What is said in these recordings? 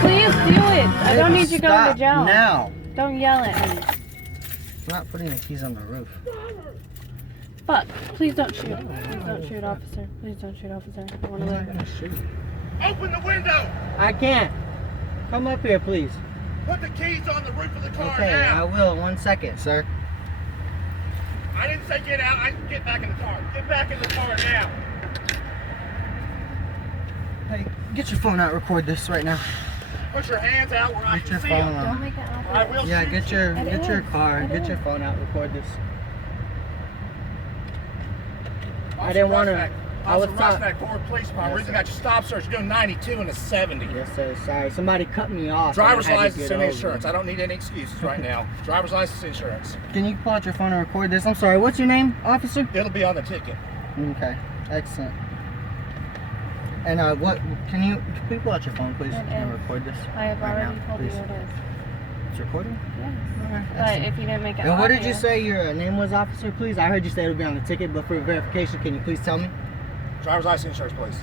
Please do it. I don't need you going to jail. Now. Don't yell at me. I'm not putting the keys on the roof. Fuck. Please don't shoot. Please don't shoot, officer. Please don't shoot, officer. I want to live. Open the window! I can't. Come up here, please. Put the keys on the roof of the car Okay, now! I will. 1 second, sir. I didn't say get out, I get back in the car. Get back in the car now! Hey, get your phone out. Record this right now. Put your hands out where I Get can your see phone them. out. Don't make it awkward. I will Yeah, shoot get you. your car. Get your phone out. Record this. I didn't want to. I was Rushback, Forward Police Department. Yes, Reason sir. got your stop search. You're doing 92 and a 70. Yes, sir. Sorry. Somebody cut me off. Driver's and I had to license get and over. insurance. I don't need any excuses right now. Driver's license, insurance. Can you pull out your phone and record this? I'm sorry. What's your name, officer? It'll be on the ticket. Okay. Excellent. And what? Can you pull out your phone, please, and record this? I have right already now, told you please. what it is. It's recording. Yes. Okay. But Excellent. if you didn't make it And what did you obvious- say your name was, officer? Please. I heard you say it would be on the ticket, but for verification, can you please tell me? Driver's license, insurance, please.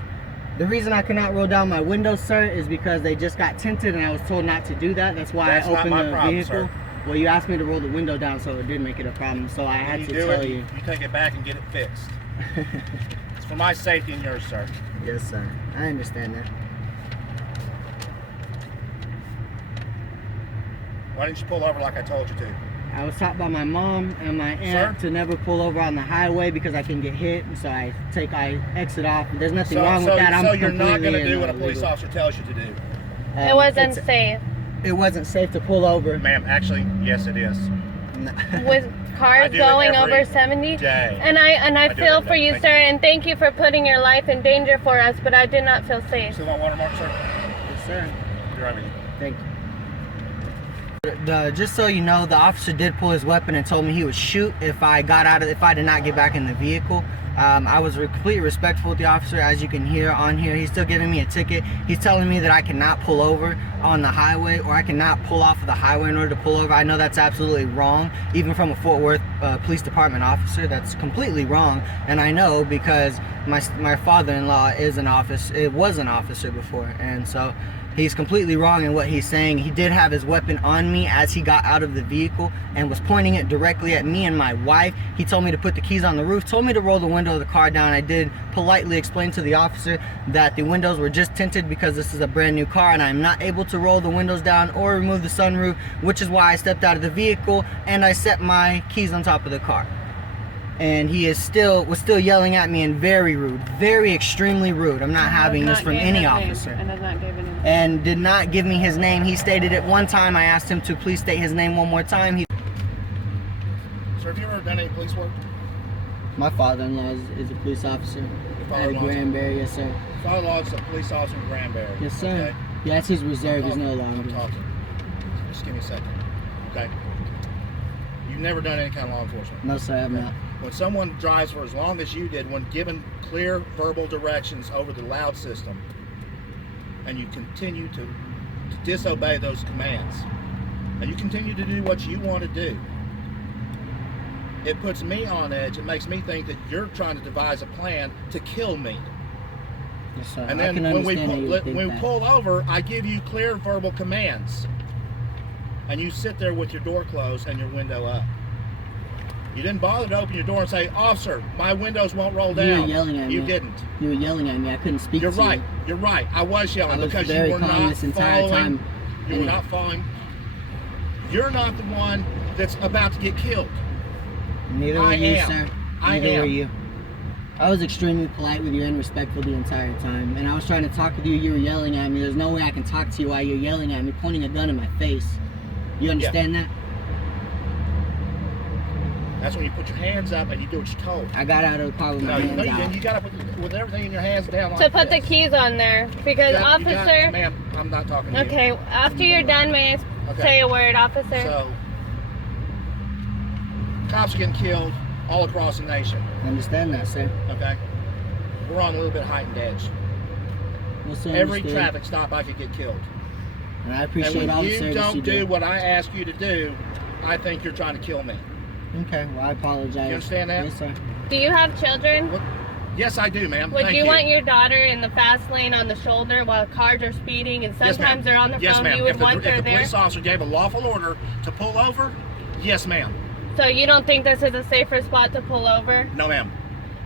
The reason I could not roll down my windows, sir, is because they just got tinted and I was told not to do that. That's why That's I not opened my the problem, vehicle. sir. Well, you asked me to roll the window down, so it did make it a problem. So I had You to do tell it, you. you take it back and get it fixed. It's for my safety and yours, sir. Yes, sir. I understand that. Why didn't you pull over like I told you to? I was taught by my mom and my aunt to never pull over on the highway because I can get hit, and so I exit off. There's nothing wrong with that. So I'm you're not going to completely do what a police illegal. officer tells you to do. It wasn't it's- safe. It wasn't safe to pull over. Ma'am, actually, yes it is. With cars do it going every over 70. day. And I do it feel every for day. you, Thank sir, you. and thank you for putting your life in danger for us, but I did not feel safe. Still want watermark, sir? Yes, sir. You're right with you. Thank you. Just so you know, the officer did pull his weapon and told me he would shoot if I did not get back in the vehicle. I was completely respectful with the officer, as you can hear on here. He's still giving me a ticket. He's telling me that I cannot pull over on the highway, or I cannot pull off of the highway in order to pull over. I know that's absolutely wrong, even from a Fort Worth Police Department officer. That's completely wrong, and I know because my father-in-law was an officer before, and so he's completely wrong in what he's saying. He did have his weapon on me as he got out of the vehicle and was pointing it directly at me and my wife. He told me to put the keys on the roof, told me to roll the window of the car down. I did politely explain to the officer that the windows were just tinted because this is a brand new car and I'm not able to roll the windows down or remove the sunroof, which is why I stepped out of the vehicle and I set my keys on top of the car. And he was still yelling at me and very rude, very extremely rude. I'm not having this from any officer. And does not give it his And did not give me his name. He stated it one time. I asked him to please state his name one more time. Sir, have you ever done any police work? My father-in-law is a police officer at father-in-law's Granbury, yes sir. Father-in-law is a police officer in Granbury. Yes sir. Okay? Yeah, it's his reserve. He's no I'm longer. talking. Just give me a second. Okay? You've never done any kind of law enforcement. No sir, I have not. When someone drives for as long as you did, when given clear verbal directions over the loud system, and you continue to disobey those commands, and you continue to do what you want to do, it puts me on edge. It makes me think that you're trying to devise a plan to kill me. Yes sir. And I then can when we understand how you think that. pull over, I give you clear verbal commands, and you sit there with your door closed and your window up. You didn't bother to open your door and say, "Officer, my windows won't roll down." You were yelling at me. You didn't. You were yelling at me. I couldn't speak You're to right. you. You're right. I was yelling I was because very you were calm not this entire following. time. You were not following. You're not the one that's about to get killed. Neither were I you, am. sir. I Neither were am. you. I was extremely polite with you and respectful the entire time. And I was trying to talk with you. You were yelling at me. There's no way I can talk to you while you're yelling at me, pointing a gun in my face. You understand that? That's when you put your hands up and you do what you're told. I got out of the car with my No, hands you out. didn't. You got to put with everything in your hands down like So put the this. keys on there, because officer. Ma'am, I'm not talking to you. Okay, after you're done, may I Okay. say a word, officer? So, cops are getting killed all across the nation. I understand that, sir. Okay, we're on a little bit heightened edge. Well, sir, Every understood. traffic stop, I could get killed. And I And appreciate when all the you service don't you do what I ask you to do, I think you're trying to kill me. Okay, well, I apologize. You understand that? Yes, sir. Do you have children? What? Yes, I do, ma'am. Would Thank you want your daughter in the fast lane on the shoulder while cars are speeding and Yes, sometimes ma'am. they're on the Yes, phone? ma'am. You would If want the her there? police officer gave a lawful order to pull over, yes, ma'am. So you don't think this is a safer spot to pull over? No, ma'am.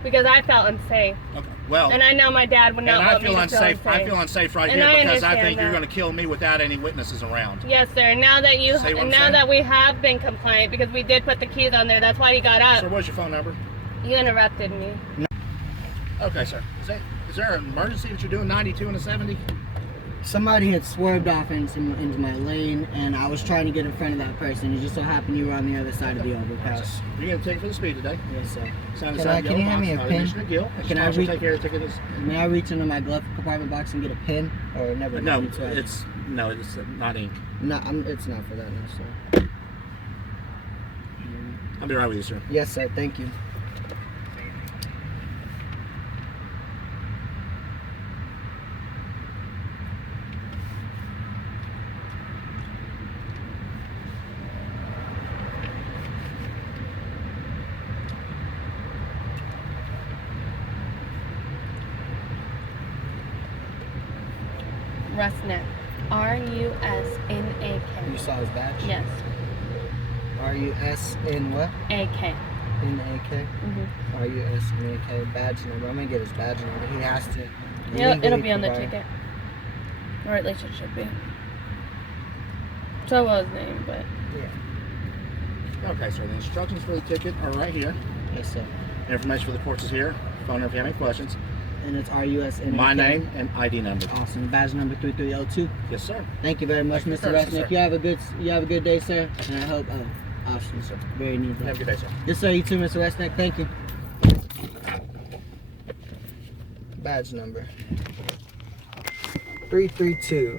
Because I felt unsafe. Okay. Well, And I know my dad would not and I want me feel to unsafe. feel I unsafe. feel unsafe right And here I because I understand think you're that. going to kill me without any witnesses around. Yes, sir. Now that you, See what I'm now saying? that we have been compliant, because we did put the keys on there, that's why he got up. Sir, what's your phone number? You interrupted me. Okay, sir. Is there an emergency that you're doing 92 and a 70? Somebody had swerved off into my lane, and I was trying to get in front of that person. It just so happened you were on the other side of the overpass. You're going to take for the speed today. Yes, sir. Sign Can you hand me a pin? Can I read? Take care of the ticket. May I reach into my glove compartment box and get a pin, or never? No, mind, right? it's not ink. No, it's not for that, no, sir. I'll be right with you, sir. Yes, sir. Thank you. Rusnak. R-U-S-N-A-K. You saw his badge? Yes. R-U-S-N what? A-K. N-A-K? Mm-hmm. R-U-S-N-A-K. Badge number. I'm gonna get his badge number. He has to. It'll legally be on the provide- ticket. Or at least it should be. So was his name, but... Yeah. Okay, sir. The instructions for the ticket are right here. Yes, sir. The information for the courts is here. Phone number if you have any questions. And it's R-U-S-N-A-K. My name and ID number. Awesome. Badge number 3302. Yes, sir. Thank you very much, Thank you, Mr. sir. Resnick. You have a good day, sir. And I hope. Oh, awesome. Yes, sir. Very neat. Have a good day, sir. Yes, sir. You too, Mr. Resnick. Thank you. Badge number 332.